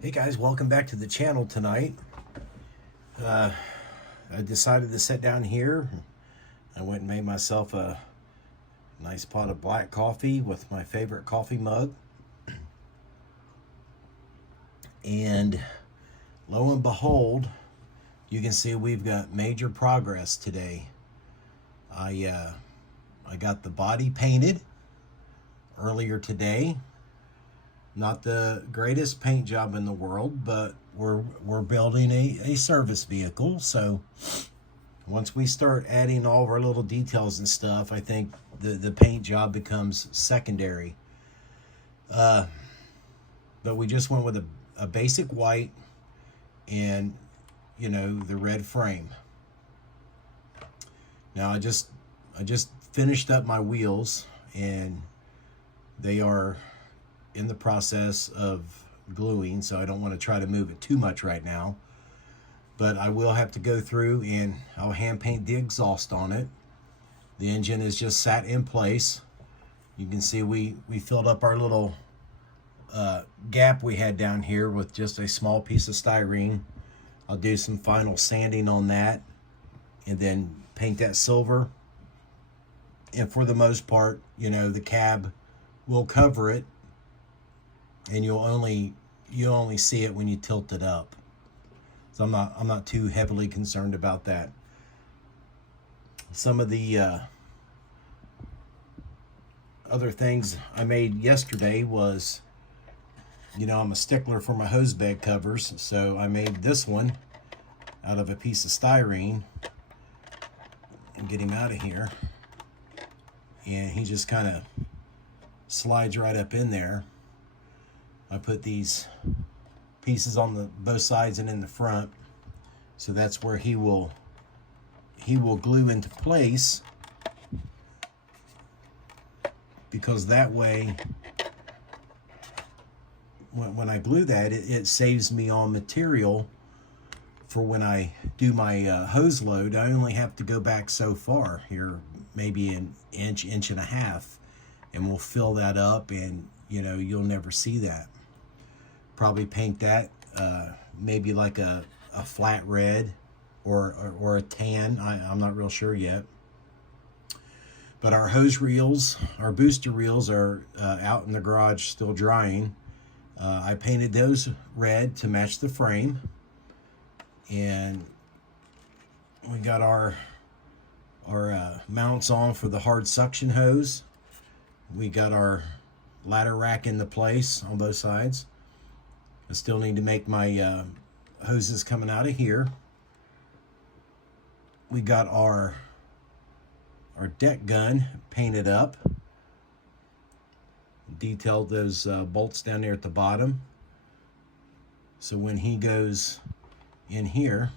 Hey guys, welcome back to the channel tonight. I decided to sit down here. I went and made myself a nice pot of black coffee with my favorite coffee mug. And lo and behold, you can see we've got major progress today. I got the body painted earlier today. Not the greatest paint job in the world, but we're building a service vehicle. So once we start adding all of our little details and stuff, I think the paint job becomes secondary. But we just went with a basic white and, the red frame. Now I just finished up my wheels, and they are in the process of gluing, so I don't want to try to move it too much right now. But I will have to go through and I'll hand paint the exhaust on it. The engine is just sat in place. You can see we filled up our little gap we had down here with just a small piece of styrene. I'll do some final sanding on that and then paint that silver. And for the most part, the cab will cover it, and you'll only see it when you tilt it up. So I'm not too heavily concerned about that. Some of the other things I made yesterday was, I'm a stickler for my hose bag covers, so I made this one out of a piece of styrene. And get him out of here, and he just kind of slides right up in there. I put these pieces on both sides and in the front, so that's where he will glue into place, because that way when I glue that, it saves me on material for when I do my hose load. I only have to go back so far here, maybe an inch and a half, and we'll fill that up, and you'll never see that. Probably paint that maybe like a flat red or a tan. I'm not real sure yet. But our hose reels, our booster reels, are out in the garage still drying. I painted those red to match the frame, and we got our mounts on for the hard suction hose. We got our ladder rack into place on both sides. I still need to make my hoses coming out of here. We got our deck gun painted up. Detailed those bolts down there at the bottom, so when he goes in here,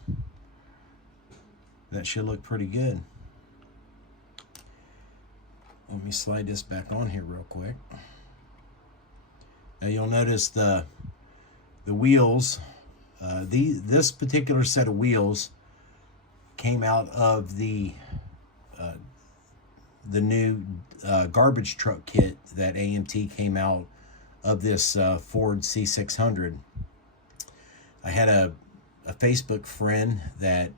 that should look pretty good. Let me slide this back on here real quick. Now you'll notice the wheels, this particular set of wheels came out of the new garbage truck kit that AMT came out of this Ford C600. I had a Facebook friend that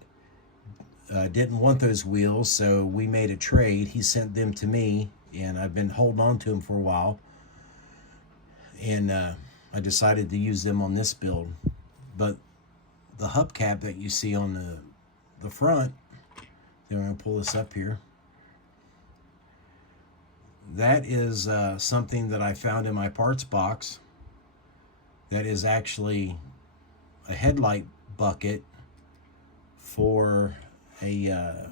didn't want those wheels, so we made a trade. He sent them to me, and I've been holding on to them for a while, and I decided to use them on this build. But the hubcap that you see on the front, I'm going to pull this up here. That is something that I found in my parts box. That is actually a headlight bucket for a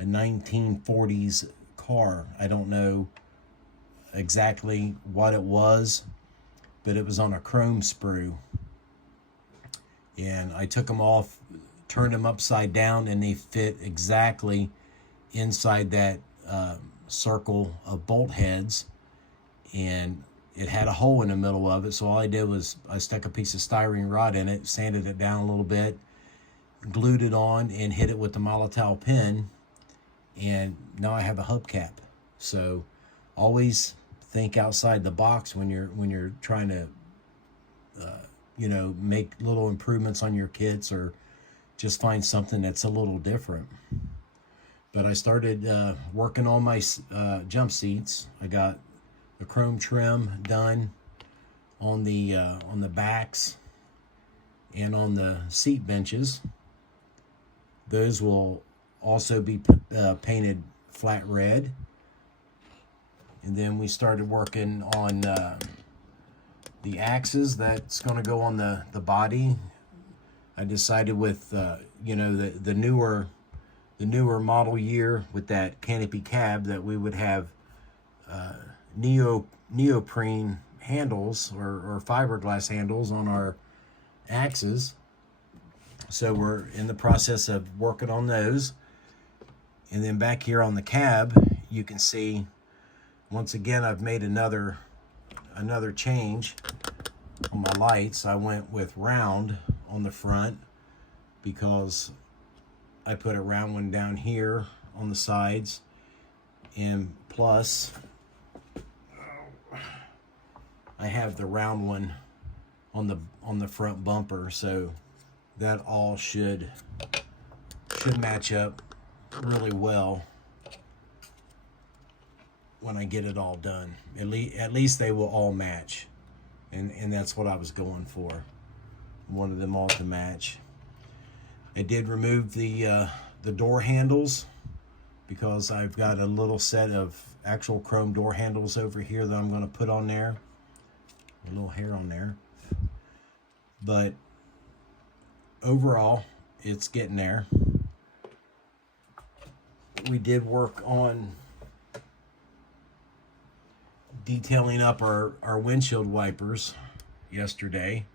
1940s car. I don't know exactly what it was, but it was on a chrome sprue. And I took them off, turned them upside down, and they fit exactly inside that circle of bolt heads, and it had a hole in the middle of it. So all I did was I stuck a piece of styrene rod in it, sanded it down a little bit, glued it on, and hit it with the Molotow pin, and now I have a hubcap. So always think outside the box when you're trying to make little improvements on your kits, or just find something that's a little different. But I started working on my jump seats. I got the chrome trim done on the backs and on the seat benches. Those will also be painted flat red. And then we started working on the axes that's going to go on the body. I decided with the newer model year with that canopy cab that we would have neoprene handles or fiberglass handles on our axes. So we're in the process of working on those. And then back here on the cab, you can see, once again, I've made another change on my lights. I went with round on the front because I put a round one down here on the sides, and plus I have the round one on the front bumper, so that all should match up really well when I get it all done. At least they will all match, and that's what I was going for. I wanted them all to match. I did remove the door handles because I've got a little set of actual chrome door handles over here that I'm going to put on there. A little hair on there. But overall, it's getting there. We did work on detailing up our windshield wipers yesterday.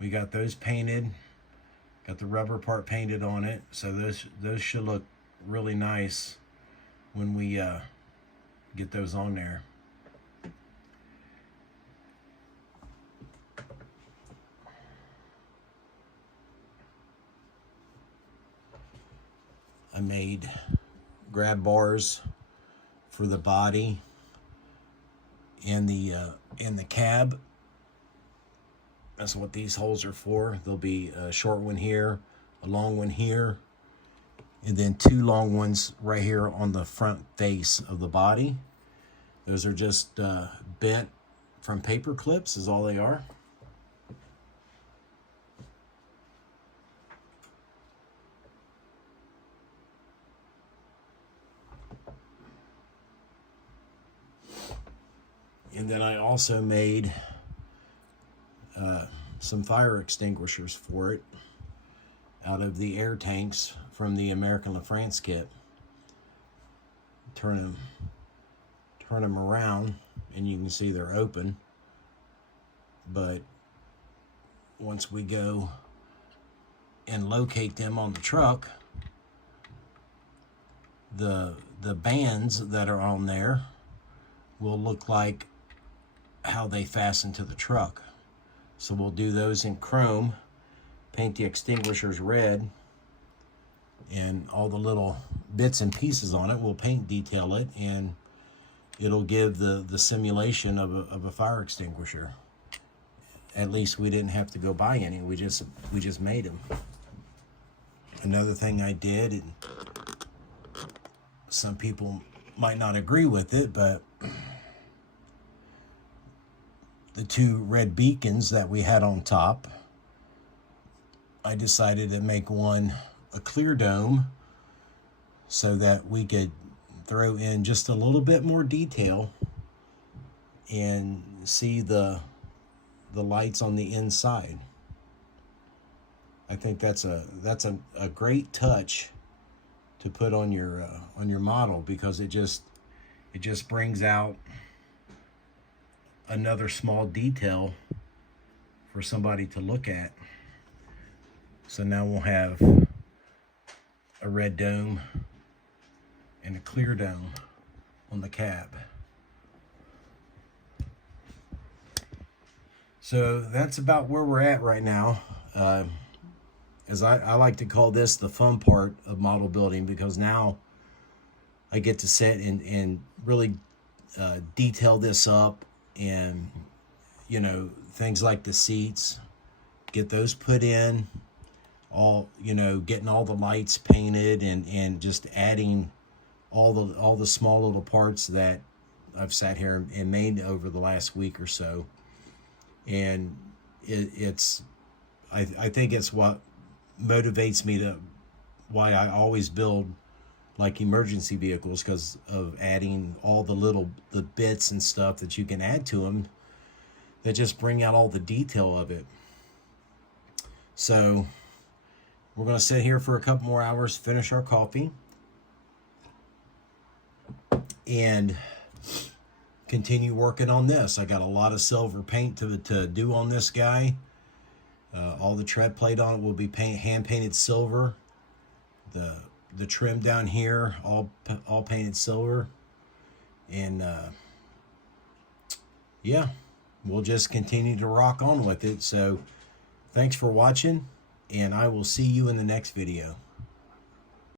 We got those painted, got the rubber part painted on it, so those should look really nice when we get those on there. I made grab bars for the body and the cab. That's what these holes are for. There'll be a short one here, a long one here, and then two long ones right here on the front face of the body. Those are just bent from paper clips, is all they are. And then I also made some fire extinguishers for it out of the air tanks from the American LaFrance kit. Turn them around, and you can see they're open. But once we go and locate them on the truck, the bands that are on there will look like how they fasten to the truck. So we'll do those in chrome, paint the extinguishers red, and all the little bits and pieces on it, we'll paint detail it, and it'll give the simulation of a fire extinguisher. At least we didn't have to go buy any, we just made them. Another thing I did, and some people might not agree with it, but the two red beacons that we had on top, I decided to make one a clear dome so that we could throw in just a little bit more detail and see the lights on the inside. I think that's a great touch to put on your model, because it just brings out another small detail for somebody to look at. So now we'll have a red dome and a clear dome on the cab. So that's about where we're at right now. As I like to call this the fun part of model building, because now I get to sit and really detail this up, and you know, things like the seats, get those put in, all, you know, getting all the lights painted, and just adding all the small little parts that I've sat here and made over the last week or so. And I think it's what motivates me to, why I always build like emergency vehicles, because of adding all the bits and stuff that you can add to them that just bring out all the detail of it. So we're going to sit here for a couple more hours, finish our coffee, and continue working on this. I got a lot of silver paint to do on this guy. All the tread plate on it will be hand painted silver. The trim down here all painted silver. And yeah, we'll just continue to rock on with it. So thanks for watching, and I will see you in the next video.